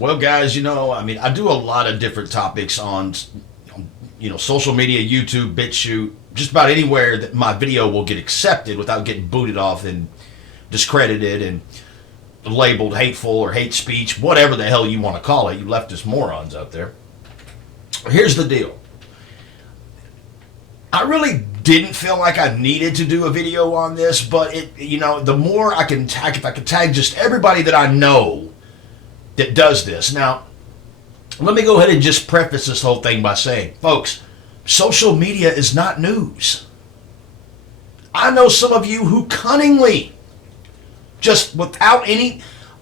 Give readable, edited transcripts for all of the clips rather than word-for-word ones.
Well, guys, I do a lot of different topics on, social media, YouTube, BitChute, just about anywhere that my video will get accepted without getting booted off and discredited and labeled hateful or hate speech, whatever the hell you want to call it, you leftist morons out there. Here's the deal. I really didn't feel like I needed to do a video on this, but the more I can tag, if I can tag just everybody that I know that does this. Now, let me go ahead and just preface this whole thing by saying, folks, social media is not news. I know some of you who cunningly, just without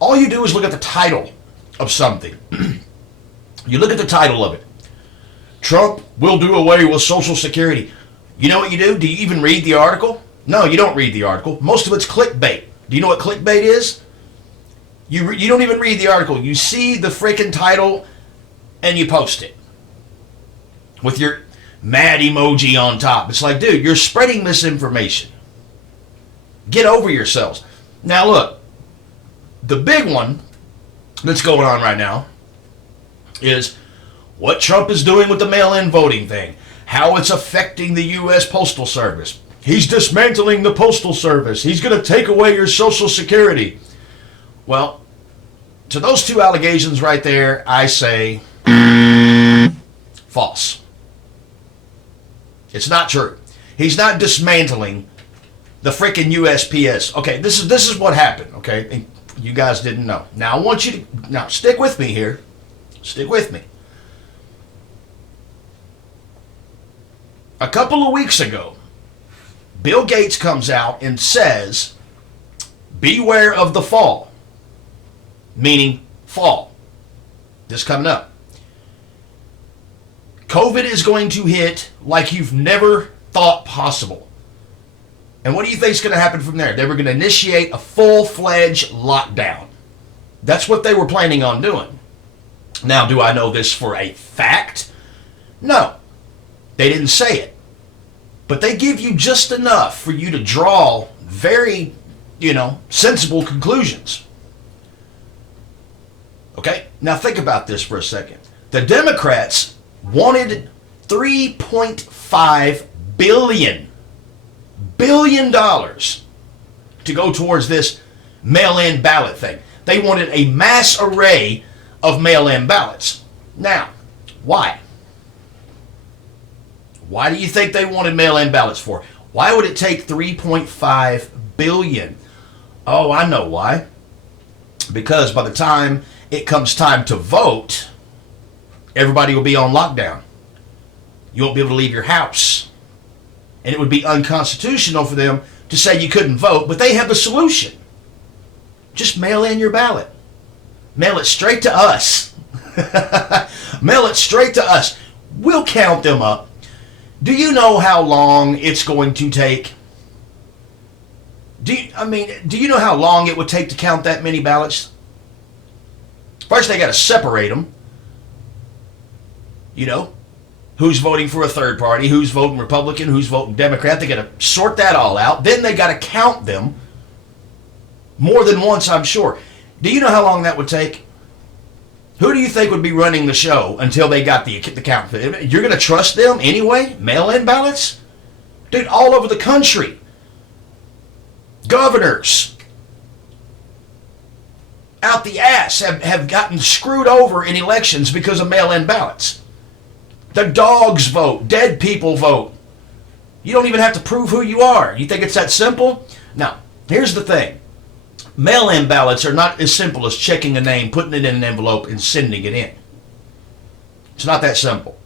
all you do is look at the title of something. You look at the title of it. Trump will do away with Social Security. You know what you do? Do you even read the article? No, you don't read the article. Most of it's clickbait. Do you know what clickbait is? You don't even read the article. You see the freaking title and you post it with your mad emoji on top. It's like, dude, you're spreading misinformation. Get over yourselves. Now look, the big one that's going on right now is what Trump is doing with the mail-in voting thing, how it's affecting the U.S. Postal Service. He's dismantling the Postal Service. He's going to take away your Social Security. Well, to those two allegations right there, I say false. It's not true. He's not dismantling the freaking USPS. Okay, this is what happened, okay? You guys didn't know. Now, I want you to stick with me here. Stick with me. A couple of weeks ago, Bill Gates comes out and says, beware of the fall. Meaning fall. This coming up. COVID is going to hit like you've never thought possible. And what do you think is going to happen from there? They were going to initiate a full-fledged lockdown. That's what they were planning on doing. Now, do I know this for a fact? No. They didn't say it. But they give you just enough for you to draw very, sensible conclusions. Okay? Now think about this for a second. The Democrats wanted $3.5 billion to go towards this mail-in ballot thing. They wanted a mass array of mail-in ballots. Now, why? Why do you think they wanted mail-in ballots for? Why would it take $3.5 billion? Oh, I know why. Because by the time it comes time to vote, everybody will be on lockdown. You won't be able to leave your house. And it would be unconstitutional for them to say you couldn't vote, but they have a solution. Just mail in your ballot. Mail it straight to us. Mail it straight to us. We'll count them up. Do you know how long it's going to take? Do you know how long it would take to count that many ballots? First, they got to separate them. Who's voting for a third party, who's voting Republican, who's voting Democrat. They got to sort that all out. Then they got to count them more than once, I'm sure. Do you know how long that would take? Who do you think would be running the show until they got the count? You're going to trust them anyway? Mail-in ballots? Dude, all over the country. Governors out the ass have gotten screwed over in elections because of mail-in ballots. The dogs vote. Dead people vote. You don't even have to prove who you are. You think it's that simple? Now, here's the thing. Mail-in ballots are not as simple as checking a name, putting it in an envelope, and sending it in. It's not that simple.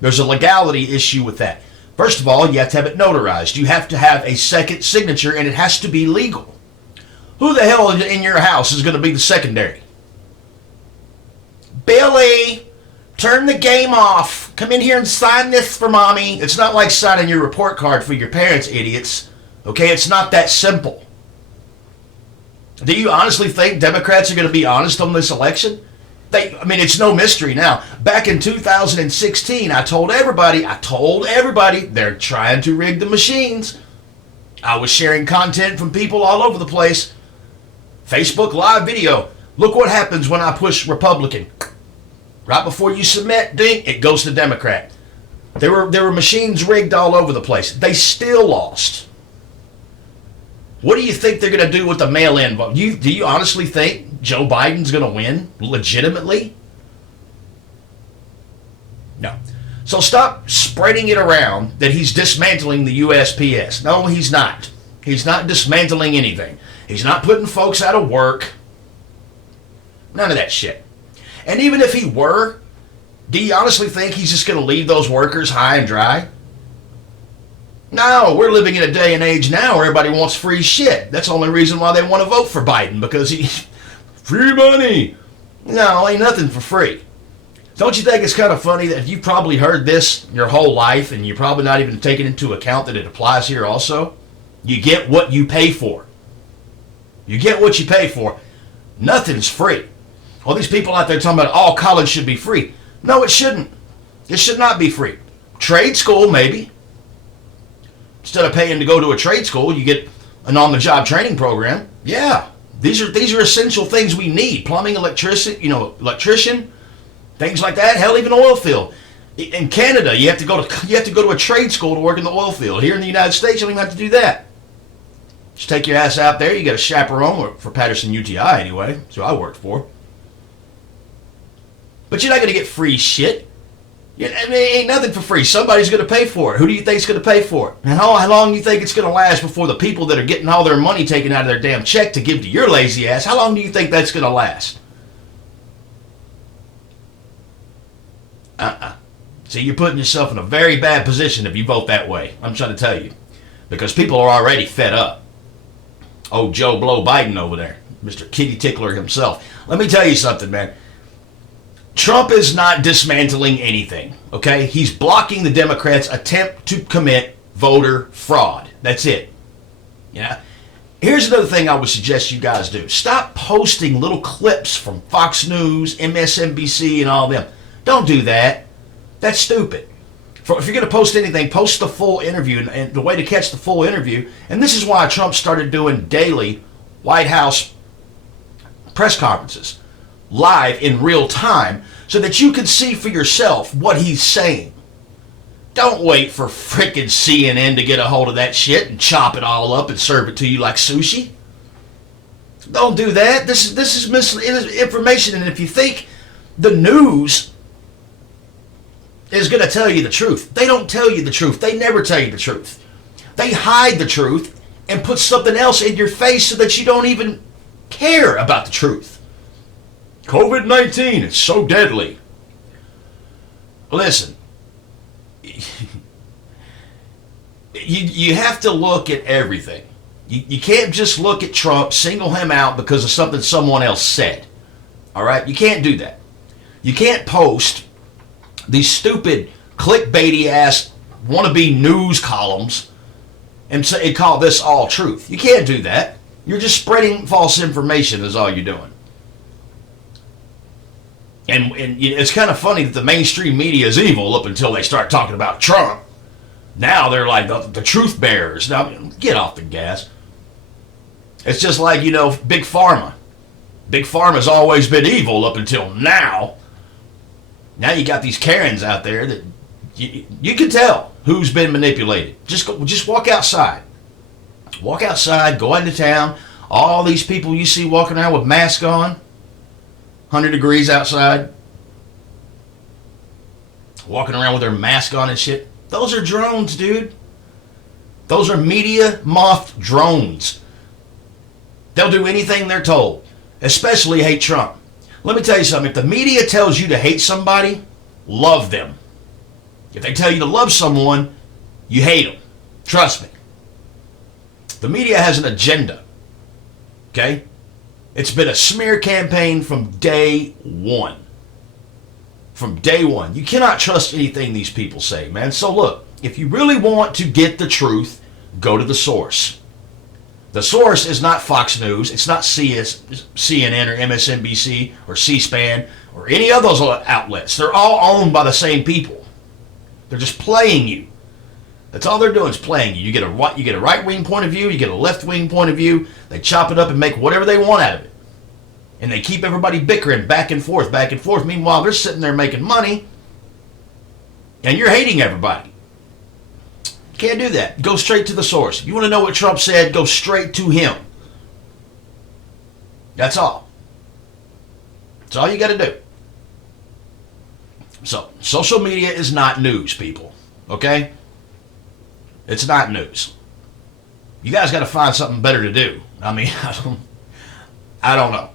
There's a legality issue with that. First of all, you have to have it notarized. You have to have a second signature, and it has to be legal. Who the hell in your house is going to be the secondary? Billy, turn the game off. Come in here and sign this for mommy. It's not like signing your report card for your parents, idiots. Okay, it's not that simple. Do you honestly think Democrats are going to be honest on this election? It's no mystery now. Back in 2016, I told everybody, they're trying to rig the machines. I was sharing content from people all over the place. Facebook live video. Look what happens when I push Republican. Right before you submit, ding, it goes to Democrat. There were machines rigged all over the place. They still lost. What do you think they're going to do with the mail-in vote? Do you honestly think Joe Biden's going to win legitimately? No. So stop spreading it around that he's dismantling the USPS. No, he's not. He's not dismantling anything. He's not putting folks out of work. None of that shit. And even if he were, do you honestly think he's just going to leave those workers high and dry? No, we're living in a day and age now where everybody wants free shit. That's the only reason why they want to vote for Biden, because free money. No, ain't nothing for free. Don't you think it's kind of funny that you've probably heard this your whole life and you're probably not even taking into account that it applies here also? You get what you pay for. You get what you pay for. Nothing's free. All these people out there talking about all college should be free. No, it shouldn't. It should not be free. Trade school, maybe. Instead of paying to go to a trade school, you get an on-the-job training program. Yeah, these are essential things we need. Plumbing, electrician, things like that. Hell, even oil field. In Canada, you have to go to a trade school to work in the oil field. Here in the United States, you don't even have to do that. Just take your ass out there. You get a chaperone for Patterson UTI anyway. That's who I worked for. But you're not going to get free shit. Ain't nothing for free. Somebody's going to pay for it. Who do you think's going to pay for it? And how long do you think it's going to last before the people that are getting all their money taken out of their damn check to give to your lazy ass, how long do you think that's going to last? See, you're putting yourself in a very bad position if you vote that way. I'm trying to tell you. Because people are already fed up. Oh, Joe Blow Biden over there. Mr. Kitty Tickler himself. Let me tell you something, man. Trump is not dismantling anything, okay? He's blocking the Democrats' attempt to commit voter fraud. That's it. Yeah. Here's another thing I would suggest you guys do. Stop posting little clips from Fox News, MSNBC, and all them. Don't do that. That's stupid. If you're going to post anything, post the full interview. And the way to catch the full interview, and this is why Trump started doing daily White House press conferences live in real time so that you can see for yourself what he's saying. Don't wait for frickin' CNN to get a hold of that shit and chop it all up and serve it to you like sushi. Don't do that. This is misinformation, and if you think the news is going to tell you the truth, they don't tell you the truth. They never tell you the truth. They hide the truth and put something else in your face so that you don't even care about the truth. COVID-19, it's so deadly. Listen, you have to look at everything. You can't just look at Trump, single him out because of something someone else said. All right? You can't do that. You can't post these stupid clickbaity-ass wannabe news columns and call this all truth. You can't do that. You're just spreading false information is all you're doing. And it's kind of funny that the mainstream media is evil up until they start talking about Trump. Now they're like the truth bearers. Now, get off the gas. It's just like, Big Pharma. Big Pharma's always been evil up until now. Now you got these Karens out there that you can tell who's been manipulated. Just walk outside. Walk outside, go into town. All these people you see walking around with masks on. 100 degrees outside, walking around with their mask on and shit. Those are drones, dude. Those are media moth drones. They'll do anything they're told, especially hate Trump. Let me tell you something. If the media tells you to hate somebody, love them. If they tell you to love someone, you hate them. Trust me. The media has an agenda, okay? It's been a smear campaign from day one. From day one. You cannot trust anything these people say, man. So look, if you really want to get the truth, go to the source. The source is not Fox News. It's not CNN or MSNBC or C-SPAN or any of those outlets. They're all owned by the same people. They're just playing you. That's all they're doing is playing you. You get a right-wing point of view, you get a left-wing point of view. They chop it up and make whatever they want out of it. And they keep everybody bickering back and forth, back and forth. Meanwhile, they're sitting there making money, and you're hating everybody. Can't do that. Go straight to the source. If you want to know what Trump said, go straight to him. That's all. That's all you got to do. So, social media is not news, people. Okay? It's not news. You guys got to find something better to do. I mean, I don't know.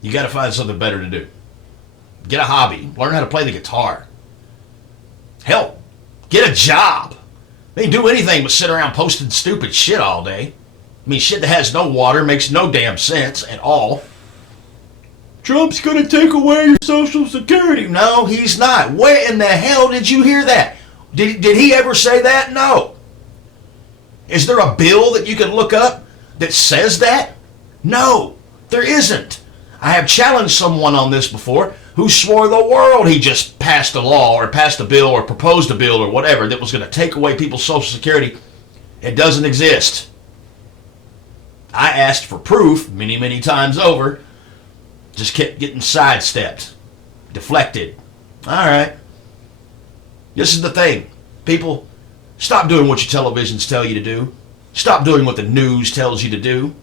You got to find something better to do. Get a hobby. Learn how to play the guitar. Hell, get a job. They do anything but sit around posting stupid shit all day. I mean, shit that has no water, makes no damn sense at all. Trump's gonna take away your Social Security. No, he's not. Where in the hell did you hear that? Did he ever say that? No. Is there a bill that you can look up that says that? No, there isn't. I have challenged someone on this before who swore the world he just passed a law or passed a bill or proposed a bill or whatever that was going to take away people's Social Security. It doesn't exist. I asked for proof many, many times over. Just kept getting sidestepped, deflected. All right. This is the thing. People, stop doing what your televisions tell you to do. Stop doing what the news tells you to do.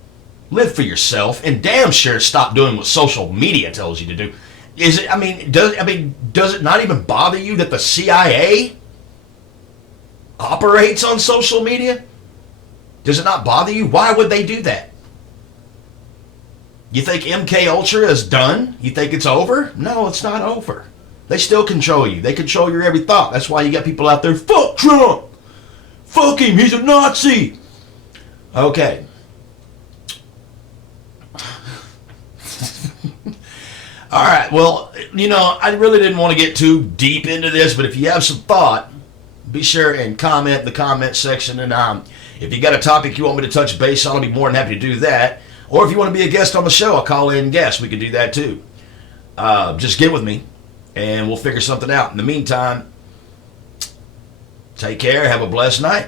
Live for yourself, and damn sure stop doing what social media tells you to do. Does it not even bother you that the CIA operates on social media? Does it not bother you? Why would they do that? You think MK Ultra is done? You think it's over? No, it's not over. They still control you. They control your every thought. That's why you got people out there, fuck Trump! Fuck him, he's a Nazi! Okay. All right, well, I really didn't want to get too deep into this, but if you have some thought, be sure and comment in the comment section. And if you got a topic you want me to touch base on, I'll be more than happy to do that. Or if you want to be a guest on the show, I'll call in guests. We can do that too. Just get with me, and we'll figure something out. In the meantime, take care. Have a blessed night.